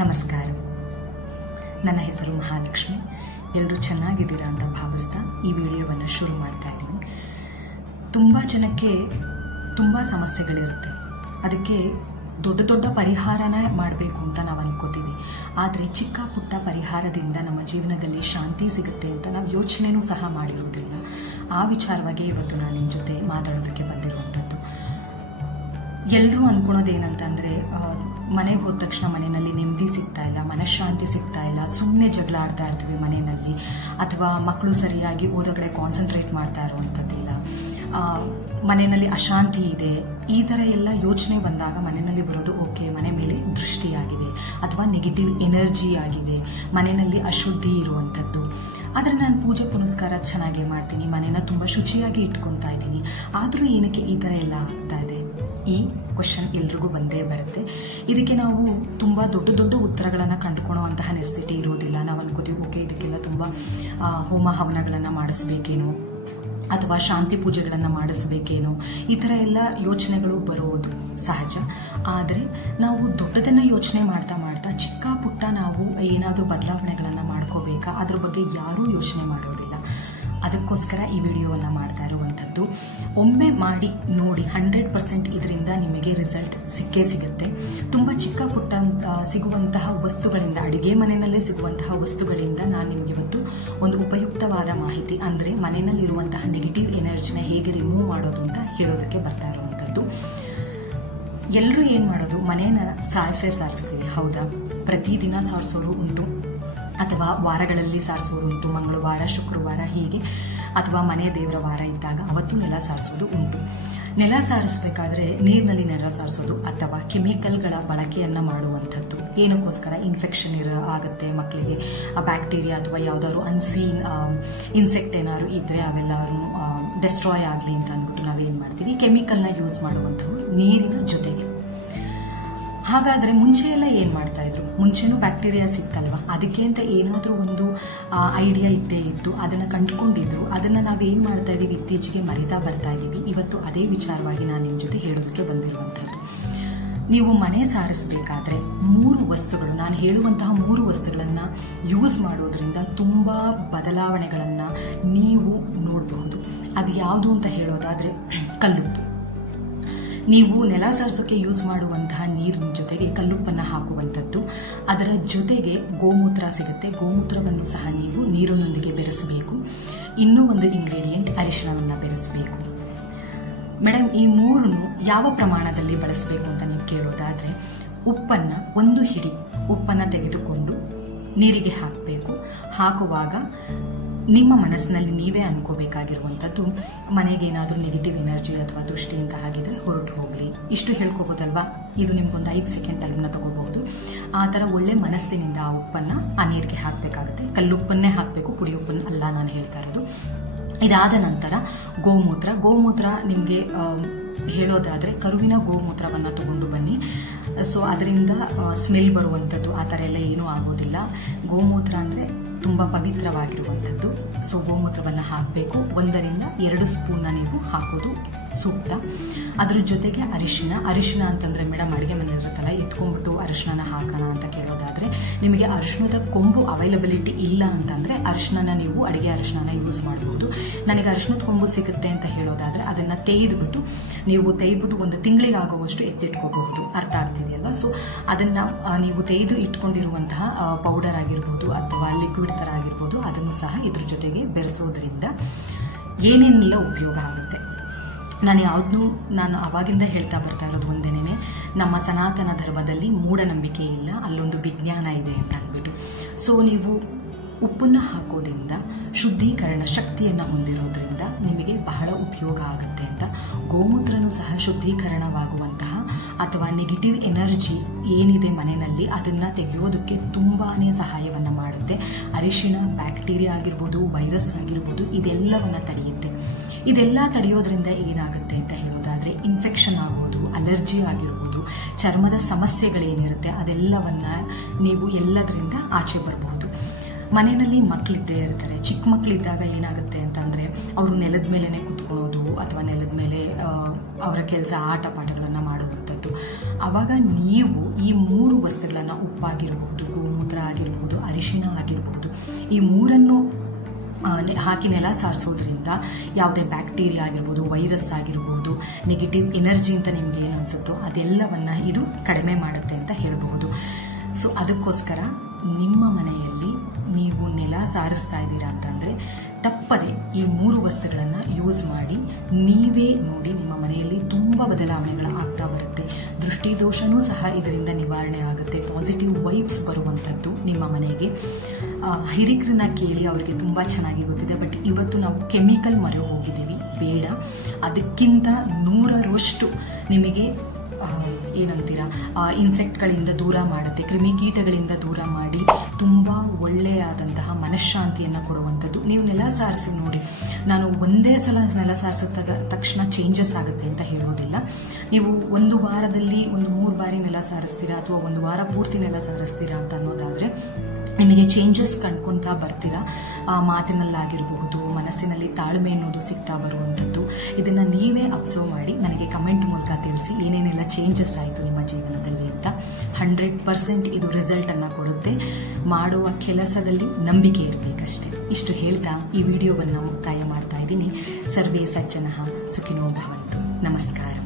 ನಮಸ್ಕಾರ. ನನ್ನ ಹೆಸರು ಮಹಾಲಕ್ಷ್ಮಿ. ಎಲ್ಲರೂ ಚೆನ್ನಾಗಿದ್ದೀರಾ ಅಂತ ಭಾವಿಸ್ತಾ ಈ ವಿಡಿಯೋವನ್ನು ಶುರು ಮಾಡ್ತಾ ಇದ್ದೀನಿ. ತುಂಬ ಜನಕ್ಕೆ ತುಂಬ ಸಮಸ್ಯೆಗಳಿರುತ್ತೆ. ಅದಕ್ಕೆ ದೊಡ್ಡ ದೊಡ್ಡ ಪರಿಹಾರನೇ ಮಾಡಬೇಕು ಅಂತ ನಾವು ಅನ್ಕೋತೀವಿ. ಆದರೆ ಚಿಕ್ಕ ಪುಟ್ಟ ಪರಿಹಾರದಿಂದ ನಮ್ಮ ಜೀವನದಲ್ಲಿ ಶಾಂತಿ ಸಿಗುತ್ತೆ ಅಂತ ನಾವು ಯೋಚನೆನೂ ಸಹ ಮಾಡಿರೋದಿಲ್ಲ. ಆ ವಿಚಾರವಾಗಿ ಇವತ್ತು ನಾನು ನಿಮ್ಮ ಜೊತೆ ಮಾತಾಡೋದಕ್ಕೆ ಬಂದಿರುವಂಥದ್ದು. ಎಲ್ಲರೂ ಅನ್ಕೊಳೋದೇನಂತಂದರೆ, ಮನೆಗೆ ಹೋದ ತಕ್ಷಣ ಮನೆಯಲ್ಲಿ ನೆಮ್ಮದಿ ಸಿಗ್ತಾ ಇಲ್ಲ, ಮನಃಶಾಂತಿ ಸಿಗ್ತಾ ಇಲ್ಲ, ಸುಮ್ಮನೆ ಜಗಳ ಆಡ್ತಾ ಇರ್ತೀವಿ ಮನೆಯಲ್ಲಿ, ಅಥವಾ ಮಕ್ಕಳು ಸರಿಯಾಗಿ ಓದೋಗಡೆ ಕಾನ್ಸಂಟ್ರೇಟ್ ಮಾಡ್ತಾ ಇರುವಂಥದ್ದಿಲ್ಲ, ಮನೆಯಲ್ಲಿ ಅಶಾಂತಿ ಇದೆ. ಈ ಥರ ಎಲ್ಲ ಯೋಚನೆ ಬಂದಾಗ ಮನೆಯಲ್ಲಿ ಬರೋದು ಓಕೆ, ಮನೆ ಮೇಲೆ ದೃಷ್ಟಿಯಾಗಿದೆ ಅಥವಾ ನೆಗೆಟಿವ್ ಎನರ್ಜಿ ಆಗಿದೆ, ಮನೆಯಲ್ಲಿ ಅಶುದ್ಧಿ ಇರುವಂಥದ್ದು. ಆದರೆ ನಾನು ಪೂಜೆ ಪುನಸ್ಕಾರ ಚೆನ್ನಾಗೇ ಮಾಡ್ತೀನಿ, ಮನೇನ ತುಂಬ ಶುಚಿಯಾಗಿ ಇಟ್ಕೊತಾ ಇದ್ದೀನಿ, ಆದರೂ ಏನಕ್ಕೆ ಈ ಥರ ಎಲ್ಲ ಆಗ್ತಾ ಇದೆ? ಈ ಕ್ವಶನ್ ಎಲ್ರಿಗೂ ಬಂದೇ ಬರುತ್ತೆ. ಇದಕ್ಕೆ ನಾವು ತುಂಬ ದೊಡ್ಡ ದೊಡ್ಡ ಉತ್ತರಗಳನ್ನು ಕಂಡುಕೊಳ್ಳುವಂತಹ ನೆಸೆಸಿಟಿ ಇರೋದಿಲ್ಲ. ನಾವು ಅನ್ಕೋತೀವಿ ಓಕೆ, ಇದಕ್ಕೆಲ್ಲ ತುಂಬ ಹೋಮ ಹವನಗಳನ್ನು ಮಾಡಿಸ್ಬೇಕೇನೋ ಅಥವಾ ಶಾಂತಿ ಪೂಜೆಗಳನ್ನು ಮಾಡಿಸ್ಬೇಕೇನೋ, ಈ ಥರ ಎಲ್ಲ ಯೋಚನೆಗಳು ಬರೋದು ಸಹಜ. ಆದರೆ ನಾವು ದೊಡ್ಡದನ್ನು ಯೋಚನೆ ಮಾಡ್ತಾ ಮಾಡ್ತಾ ಚಿಕ್ಕ ಪುಟ್ಟ ನಾವು ಏನಾದರೂ ಬದಲಾವಣೆಗಳನ್ನು ಮಾಡ್ಕೋಬೇಕಾ, ಅದ್ರ ಬಗ್ಗೆ ಯಾರೂ ಯೋಚನೆ ಮಾಡೋದಿಲ್ಲ. ಅದಕ್ಕೋಸ್ಕರ ಈ ವಿಡಿಯೋವನ್ನು ಮಾಡ್ತಾ ಇರುವಂಥದ್ದು. ಒಮ್ಮೆ ಮಾಡಿ ನೋಡಿ, 100% ಇದರಿಂದ ನಿಮಗೆ ರಿಸಲ್ಟ್ ಸಿಕ್ಕೇ ಸಿಗುತ್ತೆ. ತುಂಬ ಚಿಕ್ಕ ಪುಟ್ಟ ಸಿಗುವಂತಹ ವಸ್ತುಗಳಿಂದ, ಅಡುಗೆ ಮನೆಯಲ್ಲೇ ಸಿಗುವಂತಹ ವಸ್ತುಗಳಿಂದ ನಾನು ನಿಮಗೆ ಇವತ್ತು ಒಂದು ಉಪಯುಕ್ತವಾದ ಮಾಹಿತಿ, ಅಂದರೆ ಮನೆಯಲ್ಲಿರುವಂತಹ ನೆಗೆಟಿವ್ ಎನರ್ಜಿನ ಹೇಗೆ ರಿಮೂವ್ ಮಾಡೋದು ಅಂತ ಹೇಳೋದಕ್ಕೆ ಬರ್ತಾ ಇರುವಂಥದ್ದು. ಎಲ್ಲರೂ ಏನು ಮಾಡೋದು, ಮನೇನ ಸಾರಿಸ್ತೀವಿ, ಹೌದಾ? ಪ್ರತಿದಿನ ಸಾರಿಸೋರು ಉಂಟು, ಅಥವಾ ವಾರಗಳಲ್ಲಿ ಸಾರಿಸೋರು ಉಂಟು, ಮಂಗಳವಾರ ಶುಕ್ರವಾರ ಹೀಗೆ, ಅಥವಾ ಮನೆ ದೇವರ ವಾರ ಇದ್ದಾಗ ಅವತ್ತು ನೆಲ ಸಾರಿಸೋದು ಉಂಟು. ನೆಲ ಸಾರಿಸಬೇಕಾದ್ರೆ ನೀರಿನಲ್ಲಿ ನೆಲ ಸಾರಿಸೋದು ಅಥವಾ ಕೆಮಿಕಲ್ಗಳ ಬಳಕೆಯನ್ನು ಮಾಡುವಂಥದ್ದು. ಏನಕ್ಕೋಸ್ಕರ? ಇನ್ಫೆಕ್ಷನ್ ಆಗುತ್ತೆ ಮಕ್ಕಳಿಗೆ, ಬ್ಯಾಕ್ಟೀರಿಯಾ ಅಥವಾ ಯಾವುದಾದ್ರು ಅನ್ಸೀನ್ ಇನ್ಸೆಕ್ಟ್ ಏನಾದ್ರು ಇದ್ದರೆ ಅವೆಲ್ಲರೂ ಡೆಸ್ಟ್ರಾಯ್ ಆಗಲಿ ಅಂತ ಅಂದ್ಬಿಟ್ಟು ನಾವೇನು ಮಾಡ್ತೀವಿ, ಕೆಮಿಕಲ್ನ ಯೂಸ್ ಮಾಡುವಂಥದ್ದು ನೀರಿನ ಜೊತೆಗೆ. ಹಾಗಾದರೆ ಮುಂಚೆ ಎಲ್ಲ ಏನು ಮಾಡ್ತಾ ಇದ್ರು? ಮುಂಚೆನೂ ಬ್ಯಾಕ್ಟೀರಿಯಾ ಸಿಕ್ತಲ್ವ, ಅದಕ್ಕೆ ಅಂತ ಏನಾದರೂ ಒಂದು ಐಡಿಯಾ ಇದ್ದೇ ಇತ್ತು, ಅದನ್ನು ಕಂಡುಕೊಂಡಿದ್ರು. ಅದನ್ನು ನಾವೇನು ಮಾಡ್ತಾ ಇದ್ದೀವಿ, ಇತ್ತೀಚೆಗೆ ಮರಿತಾ ಬರ್ತಾ ಇದ್ದೀವಿ. ಇವತ್ತು ಅದೇ ವಿಚಾರವಾಗಿ ನಾನು ನಿಮ್ಮ ಜೊತೆ ಹೇಳೋದಕ್ಕೆ ಬಂದಿರುವಂಥದ್ದು. ನೀವು ಮನೆ ಸಾರಿಸಬೇಕಾದ್ರೆ 3 ವಸ್ತುಗಳು, ನಾನು ಹೇಳುವಂತಹ 3 ವಸ್ತುಗಳನ್ನು ಯೂಸ್ ಮಾಡೋದ್ರಿಂದ ತುಂಬ ಬದಲಾವಣೆಗಳನ್ನು ನೀವು ನೋಡಬಹುದು. ಅದು ಯಾವುದು ಅಂತ ಹೇಳೋದಾದರೆ ಕಲ್ಲುಪ್ಪು. ನೀವು ನೆಲ ಸಾರಿಸೋಕೆ ಯೂಸ್ ಮಾಡುವಂತಹ ನೀರಿನ ಜೊತೆಗೆ ಕಲ್ಲುಪ್ಪನ್ನು ಹಾಕುವಂಥದ್ದು. ಅದರ ಜೊತೆಗೆ ಗೋಮೂತ್ರ ಸಿಗುತ್ತೆ, ಗೋಮೂತ್ರವನ್ನು ಸಹ ನೀವು ನೀರಿನೊಂದಿಗೆ ಬೆರೆಸಬೇಕು. ಇನ್ನೂ ಒಂದು ಇಂಗ್ರೀಡಿಯೆಂಟ್, ಅರಿಶಿಣವನ್ನು ಬೆರೆಸಬೇಕು. ಮೇಡಮ್, ಈ 3 ಯಾವ ಪ್ರಮಾಣದಲ್ಲಿ ಬಳಸಬೇಕು ಅಂತ ನೀವು ಕೇಳೋದಾದರೆ, ಉಪ್ಪನ್ನು 1 ಹಿಡಿ ಉಪ್ಪನ್ನು ತೆಗೆದುಕೊಂಡು ನೀರಿಗೆ ಹಾಕಬೇಕು. ಹಾಕುವಾಗ ನಿಮ್ಮ ಮನಸ್ಸಿನಲ್ಲಿ ನೀವೇ ಅನ್ಕೋಬೇಕಾಗಿರುವಂಥದ್ದು, ಮನೆಗೆ ಏನಾದರೂ ನೆಗೆಟಿವ್ ಎನರ್ಜಿ ಅಥವಾ ದೃಷ್ಟಿ ಅಂತ ಆಗಿದ್ರೆ ಹೊರಟು ಹೋಗಲಿ, ಇಷ್ಟು ಹೇಳ್ಕೋಬೋದಲ್ವಾ? ಇದು ನಿಮ್ಗೊಂದು 5 ಸೆಕೆಂಡ್ ಟೈಮ್ನ ತಗೋಬಹುದು. ಆ ಥರ ಒಳ್ಳೆ ಮನಸ್ಸಿನಿಂದ ಆ ಉಪ್ಪನ್ನು ಆ ನೀರಿಗೆ ಹಾಕಬೇಕಾಗುತ್ತೆ. ಕಲ್ಲುಪ್ಪನ್ನೇ ಹಾಕಬೇಕು, ಪುಡಿ ಉಪ್ಪನ್ನು ಅಲ್ಲ ನಾನು ಹೇಳ್ತಾ ಇರೋದು. ಇದಾದ ನಂತರ ಗೋಮೂತ್ರ ನಿಮಗೆ ಹೇಳೋದಾದರೆ ಕರುವಿನ ಗೋಮೂತ್ರವನ್ನು ತಗೊಂಡು ಬನ್ನಿ. ಸೊ ಅದರಿಂದ ಸ್ಮೆಲ್ ಬರುವಂಥದ್ದು ಆ ಥರ ಎಲ್ಲ ಏನೂ ಆಗೋದಿಲ್ಲ. ಗೋಮೂತ್ರ ಅಂದರೆ ತುಂಬ ಪವಿತ್ರವಾಗಿರುವಂಥದ್ದು. ಸೊ ಗೋಮೂತ್ರವನ್ನು ಹಾಕಬೇಕು. 1 ರಿಂದ 2 ಸ್ಪೂನ್ನ ನೀವು ಹಾಕೋದು ಸೂಕ್ತ. ಅದ್ರ ಜೊತೆಗೆ ಅರಿಶಿಣ ಅಂತಂದರೆ, ಮೇಡಮ್ ಅಡುಗೆ ಮನೆ ಇರುತ್ತಲ್ಲ, ಎತ್ಕೊಂಡ್ಬಿಟ್ಟು ಅರಿಶಿನ ಹಾಕೋಣ ಅಂತ ಕೇಳೋದಾದರೆ, ನಿಮಗೆ ಅರಿಶಿಣದ ಕೊಂಬು ಅವೈಲಬಿಲಿಟಿ ಇಲ್ಲ ಅಂತಂದರೆ ಅರಿಶಿನ ನೀವು ಅಡುಗೆ ಅರಿಶಿನ ಯೂಸ್ ಮಾಡಬಹುದು. ನನಗೆ ಅರಿಶಿಣದ ಕೊಂಬು ಸಿಗುತ್ತೆ ಅಂತ ಹೇಳೋದಾದರೆ ಅದನ್ನು ತೆಗೆದುಬಿಟ್ಟು 1 ತಿಂಗಳಿಗಾಗುವಷ್ಟು ಎತ್ತಿಟ್ಕೋಬಹುದು. ಅರ್ಥ ಆಗ್ತಿದೆಯಲ್ವಾ? ಸೊ ಅದನ್ನು ನೀವು ತೆಗೆದು ಇಟ್ಕೊಂಡಿರುವಂತಹ ಪೌಡರ್ ಆಗಿರ್ಬೋದು ಅಥವಾ ಲಿಕ್ವಿಡ್ ಥರ ಆಗಿರ್ಬೋದು, ಅದನ್ನು ಸಹ ಇದ್ರ ಜೊತೆಗೆ ಬೆರೆಸೋದ್ರಿಂದ ಏನೇನೆಲ್ಲ ಉಪಯೋಗ ಆಗುತ್ತೆ. ನಾನು ಆವಾಗಿಂದ ಹೇಳ್ತಾ ಬರ್ತಾ ಇರೋದು ಒಂದೇನೆ, ನಮ್ಮ ಸನಾತನ ಧರ್ಮದಲ್ಲಿ ಮೂಢನಂಬಿಕೆ ಇಲ್ಲ, ಅಲ್ಲೊಂದು ವಿಜ್ಞಾನ ಇದೆ ಅಂತ ಅಂದ್ಬಿಟ್ಟು. ಸೊ ನೀವು ಉಪ್ಪನ್ನು ಹಾಕೋದ್ರಿಂದ ಶುದ್ಧೀಕರಣ ಶಕ್ತಿಯನ್ನು ಹೊಂದಿರೋದ್ರಿಂದ ನಿಮಗೆ ಬಹಳ ಉಪಯೋಗ ಆಗುತ್ತೆ ಅಂತ. ಗೋಮೂತ್ರನೂ ಸಹ ಶುದ್ಧೀಕರಣವಾಗುವಂತಹ ಅಥವಾ ನೆಗೆಟಿವ್ ಎನರ್ಜಿ ಏನಿದೆ ಮನೆಯಲ್ಲಿ ಅದನ್ನು ತೆಗೆಯೋದಕ್ಕೆ ತುಂಬಾ ಸಹಾಯವನ್ನು ಮಾಡುತ್ತೆ. ಅರಿಶಿಣ ಬ್ಯಾಕ್ಟೀರಿಯಾ ಆಗಿರ್ಬೋದು, ವೈರಸ್ ಆಗಿರ್ಬೋದು, ಇದೆಲ್ಲವನ್ನು ತಡೆಯುತ್ತೆ. ಇದೆಲ್ಲ ತಡೆಯೋದ್ರಿಂದ ಏನಾಗುತ್ತೆ ಅಂತ ಹೇಳೋದಾದರೆ, ಇನ್ಫೆಕ್ಷನ್ ಆಗೋದು, ಅಲರ್ಜಿ ಆಗಿರ್ಬೋದು, ಚರ್ಮದ ಸಮಸ್ಯೆಗಳೇನಿರುತ್ತೆ ಅದೆಲ್ಲವನ್ನು ನೀವು ಎಲ್ಲದರಿಂದ ಆಚೆ ಬರಬಹುದು. ಮನೆಯಲ್ಲಿ ಮಕ್ಕಳಿದ್ದೇ ಇರ್ತಾರೆ. ಚಿಕ್ಕ ಮಕ್ಕಳಿದ್ದಾಗ ಏನಾಗುತ್ತೆ ಅಂತಂದರೆ, ಅವರು ನೆಲದ ಮೇಲೇ ಕೂತ್ಕೊಳ್ಳೋದು ಅಥವಾ ನೆಲದ ಮೇಲೆ ಅವರ ಕೆಲಸ ಆಟ ಪಾಠಗಳನ್ನು ಮಾಡುವಂಥದ್ದು. ಆವಾಗ ನೀವು ಈ 3 ವಸ್ತುಗಳನ್ನು, ಉಪ್ಪಾಗಿರಬಹುದು, ಗೋಮೂತ್ರ ಆಗಿರಬಹುದು, ಅರಿಶಿಣ ಆಗಿರಬಹುದು, ಈ 3 ಹಾಕಿ ನೆಲ ಸಾರಿಸೋದ್ರಿಂದ ಯಾವುದೇ ಬ್ಯಾಕ್ಟೀರಿಯಾ ಆಗಿರ್ಬೋದು, ವೈರಸ್ ಆಗಿರ್ಬೋದು, ನೆಗೆಟಿವ್ ಎನರ್ಜಿ ಅಂತ ನಿಮ್ಗೆ ಏನು ಅನ್ಸುತ್ತೋ ಅದೆಲ್ಲವನ್ನ ಇದು ಕಡಿಮೆ ಮಾಡುತ್ತೆ ಅಂತ ಹೇಳಬಹುದು. ಸೊ ಅದಕ್ಕೋಸ್ಕರ ನಿಮ್ಮ ಮನೆಯಲ್ಲಿ ನೀವು ನೆಲ ಸಾರಿಸ್ತಾ ಇದ್ದೀರಾ ಅಂತಂದರೆ ತಪ್ಪದೆ ಈ 3 ವಸ್ತುಗಳನ್ನು ಯೂಸ್ ಮಾಡಿ. ನೀವೇ ನೋಡಿ ನಿಮ್ಮ ಮನೆಯಲ್ಲಿ ತುಂಬ ಬದಲಾವಣೆಗಳು ಆಗ್ತಾ ಬರುತ್ತೆ. ದೃಷ್ಟಿದೋಷನೂ ಸಹ ಇದರಿಂದ ನಿವಾರಣೆ ಆಗುತ್ತೆ. ಪಾಸಿಟಿವ್ ವೈಬ್ಸ್ ಬರುವಂಥದ್ದು ನಿಮ್ಮ ಮನೆಗೆ. ಹಿರಿಕರನ್ನ ಕೇಳಿ, ಅವರಿಗೆ ತುಂಬ ಚೆನ್ನಾಗಿ ಗೊತ್ತಿದೆ. ಬಟ್ ಇವತ್ತು ನಾವು ಕೆಮಿಕಲ್ ಮೊರೆ ಹೋಗಿದ್ದೀವಿ, ಬೇಡ. ಅದಕ್ಕಿಂತ 100ರಷ್ಟು ನಿಮಗೆ ಏನಂತೀರಾ, ಇನ್ಸೆಕ್ಟ್ಗಳಿಂದ ದೂರ ಮಾಡುತ್ತೆ, ಕ್ರಿಮಿಕೀಟಗಳಿಂದ ದೂರ ಮಾಡಿ ತುಂಬ ಒಳ್ಳೆಯಾದಂತಹ ಮನಃಶಾಂತಿಯನ್ನು ಕೊಡುವಂಥದ್ದು. ನೀವು ನೆಲ ಸಾರಿಸಿ ನೋಡಿ. ನಾನು ಒಂದೇ ಸಲ ನೆಲ ಸಾರಿಸಿದ ತಕ್ಷಣ ಚೇಂಜಸ್ ಆಗುತ್ತೆ ಅಂತ ಹೇಳೋದಿಲ್ಲ. ನೀವು ಒಂದು ವಾರದಲ್ಲಿ 3 ಬಾರಿ ನೆಲ ಸಾರಿಸ್ತೀರಾ ಅಥವಾ 1 ವಾರ ಪೂರ್ತಿ ನೆಲ ಸಾರಿಸ್ತೀರಾ ಅಂತ ಅನ್ನೋದಾದರೆ ನಿಮಗೆ ಚೇಂಜಸ್ ಕಂಡ್ಕೊತಾ ಬರ್ತೀರಾ. ಮಾತಿನಲ್ಲಾಗಿರಬಹುದು, ಮನಸ್ಸಿನಲ್ಲಿ ತಾಳ್ಮೆ ಅನ್ನೋದು ಸಿಗ್ತಾ ಬರುವಂಥದ್ದು. ಇದನ್ನು ನೀವೇ ಅಬ್ಸರ್ವ್ ಮಾಡಿ ನನಗೆ ಕಮೆಂಟ್ ಮೂಲಕ ತಿಳಿಸಿ ಏನೇನೆಲ್ಲ ಚೇಂಜಸ್ ಆಯಿತು ನಿಮ್ಮ ಜೀವನದಲ್ಲಿ ಅಂತ. 100% ಇದು ರಿಸಲ್ಟನ್ನು ಕೊಡುತ್ತೆ. ಮಾಡುವ ಕೆಲಸದಲ್ಲಿ ನಂಬಿಕೆ ಇರಬೇಕಷ್ಟೇ. ಇಷ್ಟು ಹೇಳ್ತಾ ಈ ವಿಡಿಯೋವನ್ನು ಮುಕ್ತಾಯ ಮಾಡ್ತಾ ಇದ್ದೀನಿ. ಸರ್ವೇ ಸಜ್ಜನಃ ಸುಖಿನೋ ಭವಂತು. ನಮಸ್ಕಾರ.